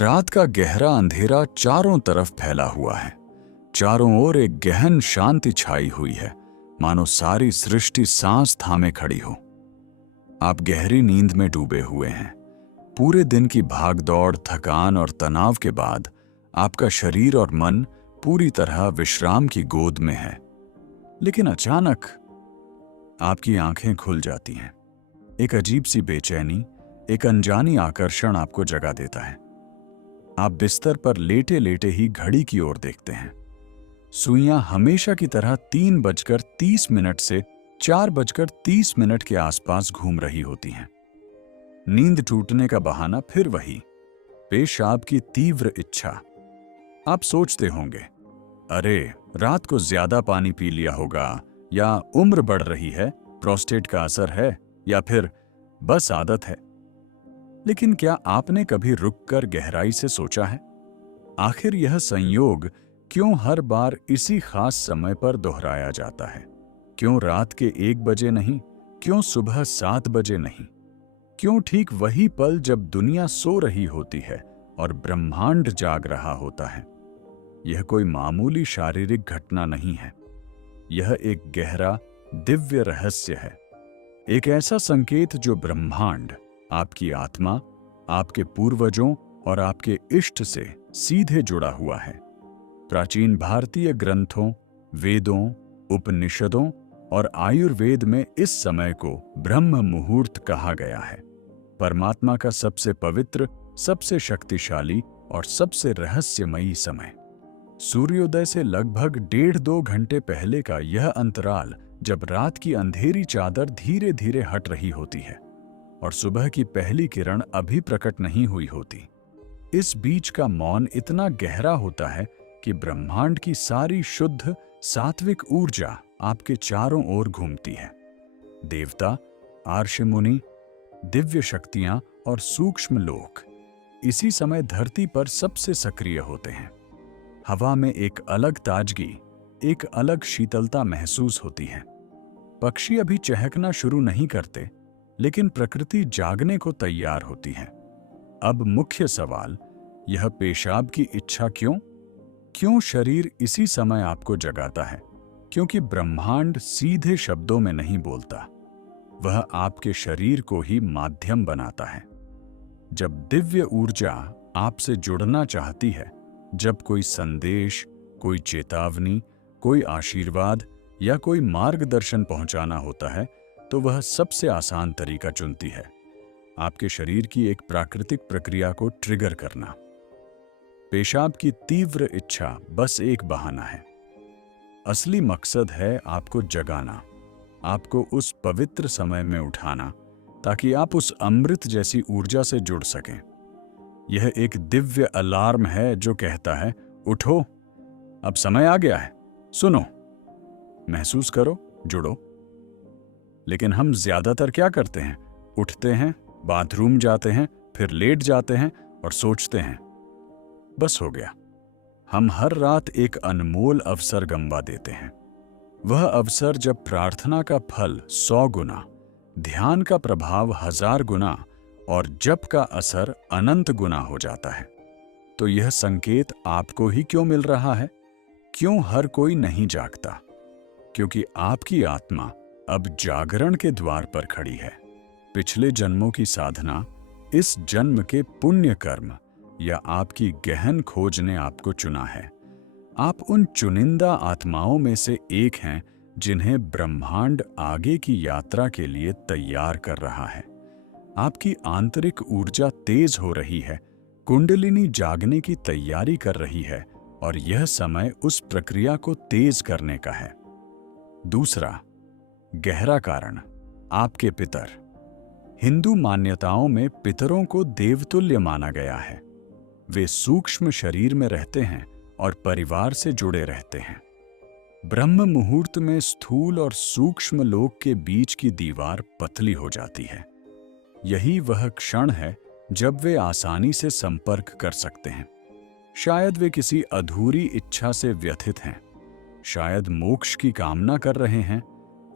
रात का गहरा अंधेरा चारों तरफ फैला हुआ है। चारों ओर एक गहन शांति छाई हुई है, मानो सारी सृष्टि सांस थामे खड़ी हो। आप गहरी नींद में डूबे हुए हैं। पूरे दिन की भागदौड़, थकान और तनाव के बाद आपका शरीर और मन पूरी तरह विश्राम की गोद में है। लेकिन अचानक आपकी आंखें खुल जाती हैं। एक अजीब सी बेचैनी, एक अनजानी आकर्षण आपको जगा देता है। आप बिस्तर पर लेटे लेटे ही घड़ी की ओर देखते हैं। सुइयां हमेशा की तरह 3:30 से 4:30 के आसपास घूम रही होती हैं। नींद टूटने का बहाना फिर वही, पेशाब की तीव्र इच्छा। आप सोचते होंगे, अरे रात को ज्यादा पानी पी लिया होगा, या उम्र बढ़ रही है, प्रोस्टेट का असर है, या फिर बस आदत है। लेकिन क्या आपने कभी रुककर गहराई से सोचा है, आखिर यह संयोग क्यों हर बार इसी खास समय पर दोहराया जाता है? क्यों रात के 1 बजे नहीं? क्यों सुबह 7 बजे नहीं? क्यों ठीक वही पल जब दुनिया सो रही होती है और ब्रह्मांड जाग रहा होता है? यह कोई मामूली शारीरिक घटना नहीं है। यह एक गहरा, दिव्य रहस्य है। एक ऐसा संकेत जो ब्रह्मांड, आपकी आत्मा, आपके पूर्वजों और आपके इष्ट से सीधे जुड़ा हुआ है। प्राचीन भारतीय ग्रंथों, वेदों, उपनिषदों और आयुर्वेद में इस समय को ब्रह्म मुहूर्त कहा गया है। परमात्मा का सबसे पवित्र, सबसे शक्तिशाली और सबसे रहस्यमयी समय। सूर्योदय से लगभग 1.5-2 घंटे पहले का यह अंतराल, जब रात की अंधेरी चादर धीरे धीरे हट रही होती है और सुबह की पहली किरण अभी प्रकट नहीं हुई होती। इस बीच का मौन इतना गहरा होता है कि ब्रह्मांड की सारी शुद्ध, सात्विक ऊर्जा आपके चारों ओर घूमती है। देवता, आर्ष मुनि, दिव्य शक्तियां और सूक्ष्म लोक इसी समय धरती पर सबसे सक्रिय होते हैं। हवा में एक अलग ताजगी, एक अलग शीतलता महसूस होती है। पक्षी अभी चहकना शुरू नहीं करते, लेकिन प्रकृति जागने को तैयार होती है। अब मुख्य सवाल, यह पेशाब की इच्छा क्यों? क्यों शरीर इसी समय आपको जगाता है? क्योंकि ब्रह्मांड सीधे शब्दों में नहीं बोलता, वह आपके शरीर को ही माध्यम बनाता है। जब दिव्य ऊर्जा आपसे जुड़ना चाहती है, जब कोई संदेश, कोई चेतावनी, कोई आशीर्वाद या कोई मार्गदर्शन पहुंचाना होता है, तो वह सबसे आसान तरीका चुनती है, आपके शरीर की एक प्राकृतिक प्रक्रिया को ट्रिगर करना। पेशाब की तीव्र इच्छा बस एक बहाना है। असली मकसद है आपको जगाना, आपको उस पवित्र समय में उठाना, ताकि आप उस अमृत जैसी ऊर्जा से जुड़ सकें। यह एक दिव्य अलार्म है जो कहता है, उठो, अब समय आ गया है, सुनो, महसूस करो, जुड़ो। लेकिन हम ज्यादातर क्या करते हैं? उठते हैं, बाथरूम जाते हैं, फिर लेट जाते हैं और सोचते हैं, बस हो गया। हम हर रात एक अनमोल अवसर गंवा देते हैं। वह अवसर जब प्रार्थना का फल 100 गुना, ध्यान का प्रभाव 1000 गुना और जप का असर अनंत गुना हो जाता है। तो यह संकेत आपको ही क्यों मिल रहा है? क्यों हर कोई नहीं जागता? क्योंकि आपकी आत्मा अब जागरण के द्वार पर खड़ी है। पिछले जन्मों की साधना, इस जन्म के पुण्य कर्म या आपकी गहन खोज ने आपको चुना है। आप उन चुनिंदा आत्माओं में से एक हैं जिन्हें ब्रह्मांड आगे की यात्रा के लिए तैयार कर रहा है। आपकी आंतरिक ऊर्जा तेज हो रही है, कुंडलिनी जागने की तैयारी कर रही है, और यह समय उस प्रक्रिया को तेज करने का है। दूसरा गहरा कारण, आपके पितर। हिंदू मान्यताओं में पितरों को देवतुल्य माना गया है। वे सूक्ष्म शरीर में रहते हैं और परिवार से जुड़े रहते हैं। ब्रह्म मुहूर्त में स्थूल और सूक्ष्म लोक के बीच की दीवार पतली हो जाती है। यही वह क्षण है जब वे आसानी से संपर्क कर सकते हैं। शायद वे किसी अधूरी इच्छा से व्यथित हैं, शायद मोक्ष की कामना कर रहे हैं,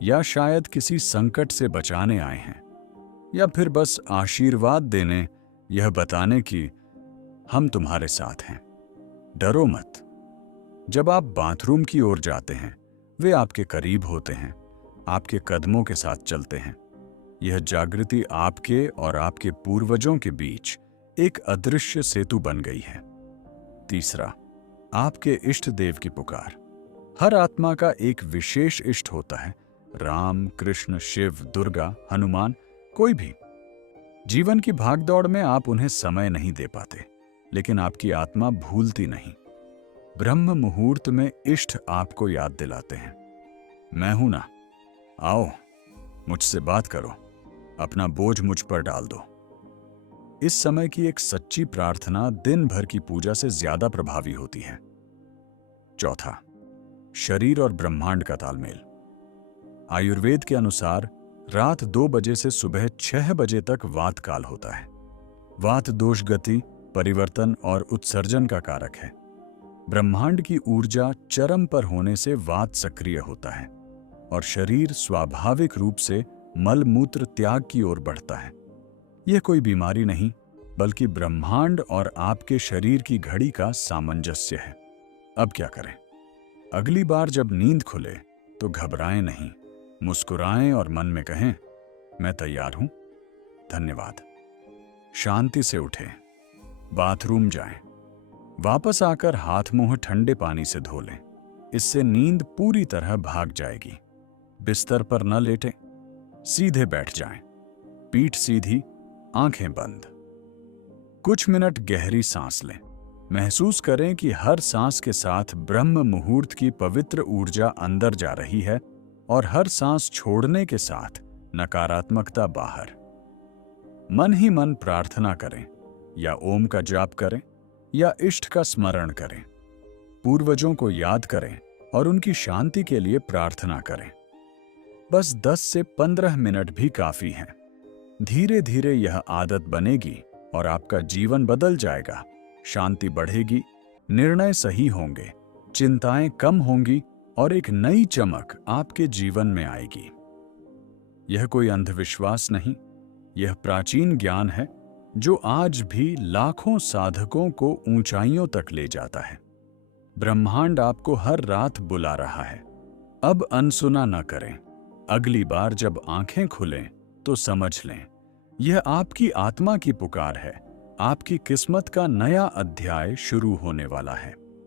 या शायद किसी संकट से बचाने आए हैं, या फिर बस आशीर्वाद देने, यह बताने कि हम तुम्हारे साथ हैं, डरो मत। जब आप बाथरूम की ओर जाते हैं, वे आपके करीब होते हैं, आपके कदमों के साथ चलते हैं। यह जागृति आपके और आपके पूर्वजों के बीच एक अदृश्य सेतु बन गई है। तीसरा, आपके इष्ट देव की पुकार। हर आत्मा का एक विशेष इष्ट होता है, राम, कृष्ण, शिव, दुर्गा, हनुमान, कोई भी। जीवन की भागदौड़ में आप उन्हें समय नहीं दे पाते, लेकिन आपकी आत्मा भूलती नहीं। ब्रह्म मुहूर्त में इष्ट आपको याद दिलाते हैं, मैं हूं ना, आओ मुझसे बात करो, अपना बोझ मुझ पर डाल दो। इस समय की एक सच्ची प्रार्थना दिन भर की पूजा से ज्यादा प्रभावी होती है। चौथा, शरीर और ब्रह्मांड का तालमेल। आयुर्वेद के अनुसार रात 2 बजे से सुबह 6 बजे तक वात काल होता है। वात दोष गति, परिवर्तन और उत्सर्जन का कारक है। ब्रह्मांड की ऊर्जा चरम पर होने से वात सक्रिय होता है और शरीर स्वाभाविक रूप से मल मूत्र त्याग की ओर बढ़ता है। यह कोई बीमारी नहीं, बल्कि ब्रह्मांड और आपके शरीर की घड़ी का सामंजस्य है। अब क्या करें? अगली बार जब नींद खुले तो घबराएं नहीं, मुस्कुराएं और मन में कहें, मैं तैयार हूं, धन्यवाद। शांति से उठें, बाथरूम जाएं, वापस आकर हाथ मुंह ठंडे पानी से धो लें। इससे नींद पूरी तरह भाग जाएगी। बिस्तर पर न लेटें, सीधे बैठ जाएं, पीठ सीधी, आंखें बंद। कुछ मिनट गहरी सांस लें। महसूस करें कि हर सांस के साथ ब्रह्म मुहूर्त की पवित्र ऊर्जा अंदर जा रही है और हर सांस छोड़ने के साथ नकारात्मकता बाहर। मन ही मन प्रार्थना करें, या ओम का जाप करें, या इष्ट का स्मरण करें। पूर्वजों को याद करें और उनकी शांति के लिए प्रार्थना करें। बस 10 से 15 मिनट भी काफी हैं। धीरे धीरे यह आदत बनेगी और आपका जीवन बदल जाएगा। शांति बढ़ेगी, निर्णय सही होंगे, चिंताएं कम होंगी और एक नई चमक आपके जीवन में आएगी। यह कोई अंधविश्वास नहीं, यह प्राचीन ज्ञान है जो आज भी लाखों साधकों को ऊंचाइयों तक ले जाता है। ब्रह्मांड आपको हर रात बुला रहा है। अब अनसुना न करें। अगली बार जब आंखें खुलें तो समझ लें, यह आपकी आत्मा की पुकार है। आपकी किस्मत का नया अध्याय शुरू होने वाला है।